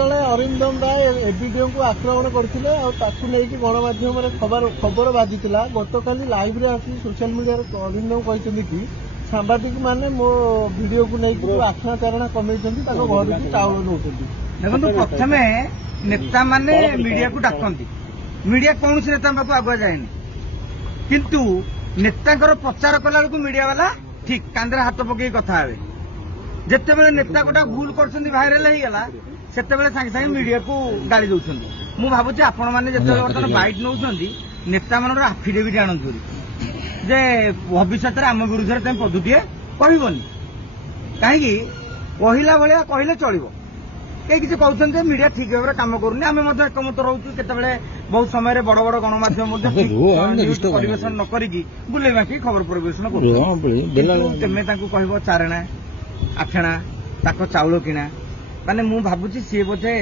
तले अरिंदम राय एबीडीओ को आक्रमण करते गणमाध्यम खबर बाजी गतकाली लाइव रे आसी सोशल मीडिया अरिंदम कहते कि सांबादिक माने मो वीडियो को लेकिन आख्याचारणा कमे घर को चाउल नौ देखो प्रथम नेता माने मीडिया को डाकती मीडिया कौन से नेता पाखु आगुआ जाए किंतु नेता प्रचार कला मीडिया वाला ठीक कांदरे हाथ पकई कथा हे जिते बड़े नेता गोटा भूल कर भाइराल होगा से सागे सागे मीडिया को गाड़ी दौरान मु भावुँ आपण मैंने जो बर्तमान बाइट नौ नेता मान आफिडेविट आणु जे भविष्य में आम विरुद्ध में पद्धति कहबनी कहीं कहला भाया कहले चलो कई किसी कहते मीडिया ठीक भाव में कम करूनी आम एकमत रोचु केतबेले बहुत समय बड़ बड़ गणमाध्यम परिवेशन न करी बुले बाकी खबर परिवेशन तेमे कह चारणा आठणा ताक चाउल किणा माने मु भाबुची सी बोधे